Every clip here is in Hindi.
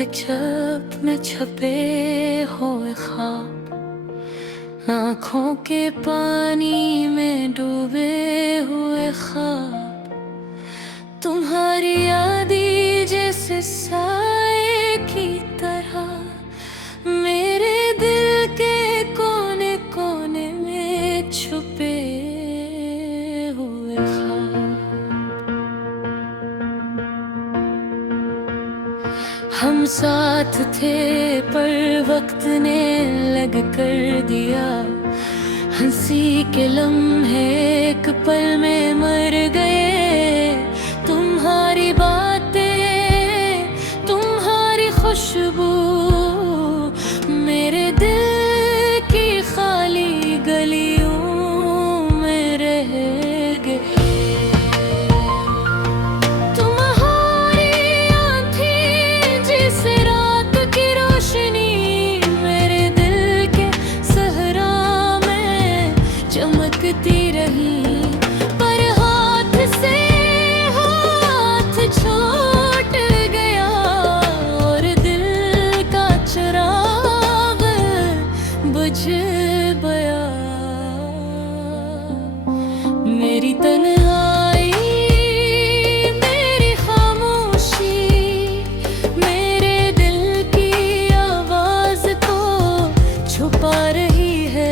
थे जब न छपे हुए ख्वाब, आँखों के पानी में डूबे हुए ख्वाब, तुम्हारी यादें जैसे साए की तरह मेरे दिल के कोने कोने में छुपे हुए ख्वाब। हम साथ थे पर वक्त ने लग कर दिया, हंसी के लम्हे एक पल में मर गए। तुम्हारी बातें, तुम्हारी खुशबू मेरे दिल की खाली गलियों में रह गए। चमकती रही पर हाथ से हाथ छूट गया और दिल का चिराग बुझ गया। मेरी तन्हाई, मेरी खामोशी, मेरे दिल की आवाज को छुपा रही है।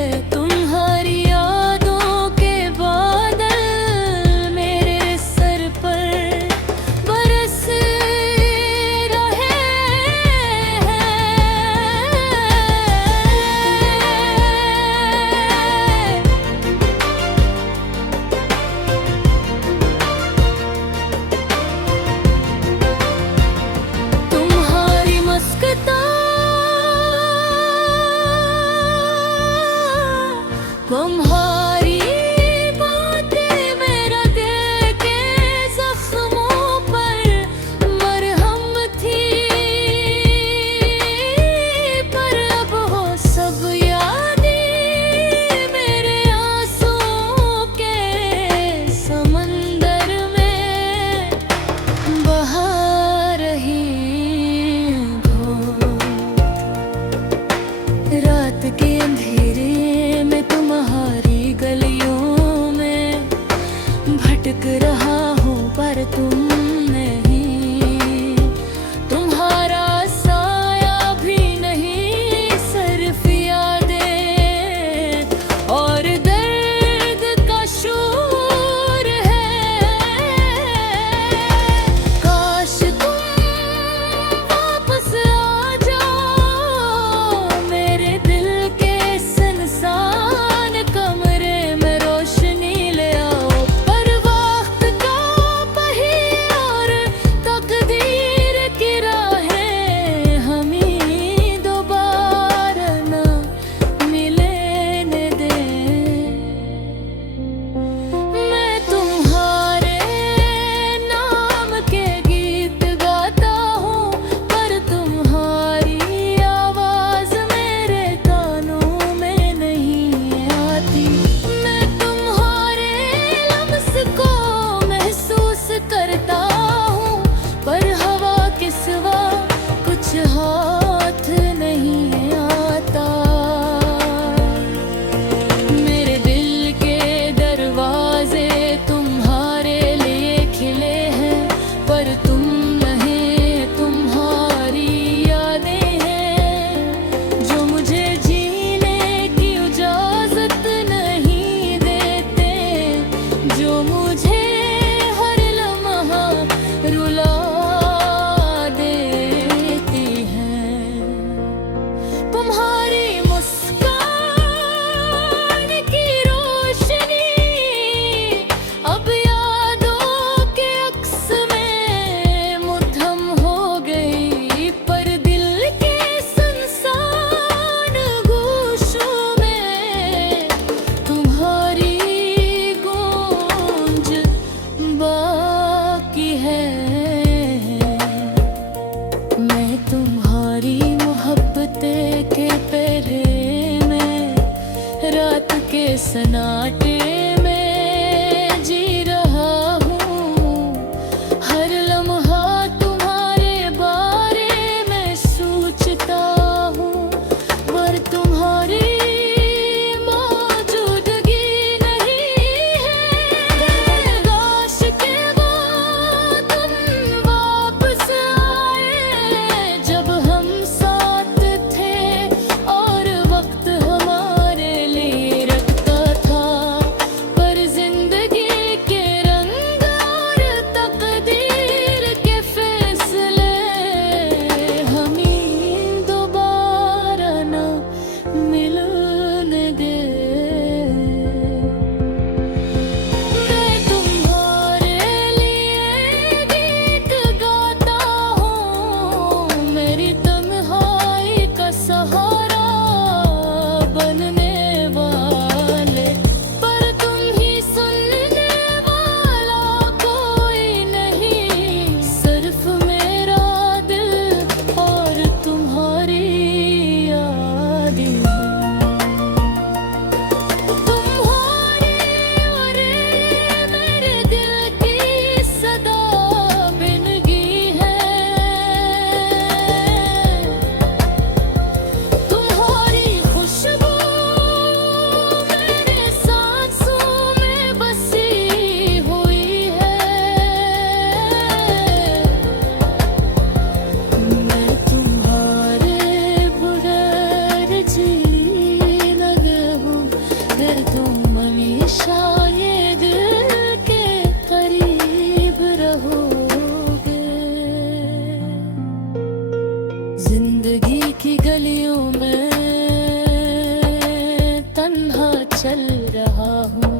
तुम्हारी बातें मेरा दिल के जख्मों पर मरहम थी, पर अब हो सब यादें मेरे आंसुओं के समंदर में बहा रही हो। रात के अंधेरे में तुम्हारी गलियों में भटक रहा हूँ पर तुम नहीं, तुम्हारा साया भी नहीं, सिर्फ यादें और दर्द का शोर है। काश तुम वापस आ जाओ मेरे दिल के सुनसान कमरे में, रोशनी ले आओ। पर वक्त का पहिया और तकदीर की राहें हमें दोबारा ना मिलने दे। मैं तुम्हारे नाम के गीत गाता हूँ पर तुम्हारी आवाज मेरे कानों में नहीं आती। मैं तुम्हारे लफ्ज़ को महसूस करता हूँ पर हवा के सिवा कुछ हाथ नहीं आता। मेरे दिल के दरवाजे तुम्हारे लिए खिले हैं पर तुम नहीं, तुम्हारी यादें हैं जो मुझे जीने की इजाजत नहीं देते, जो मुझे हर लम्हा रुला देती हैं। तुम्हारी मुस्कान की रोशनी अब यादों के अक्स में मुद्दम हो गई, पर दिल के सुनसान गोशों में तुम्हारी गूंज बाकी है। मैं तुम्हारी मोहब्बतें के पहरे में रात के सन्नाटे में जी रहा हूँ। हर लम्हा तुम्हारे बारे में तुम हमेशा ये दिल के करीब रहोगे। जिंदगी की गलियों में तन्हा चल रहा हूँ,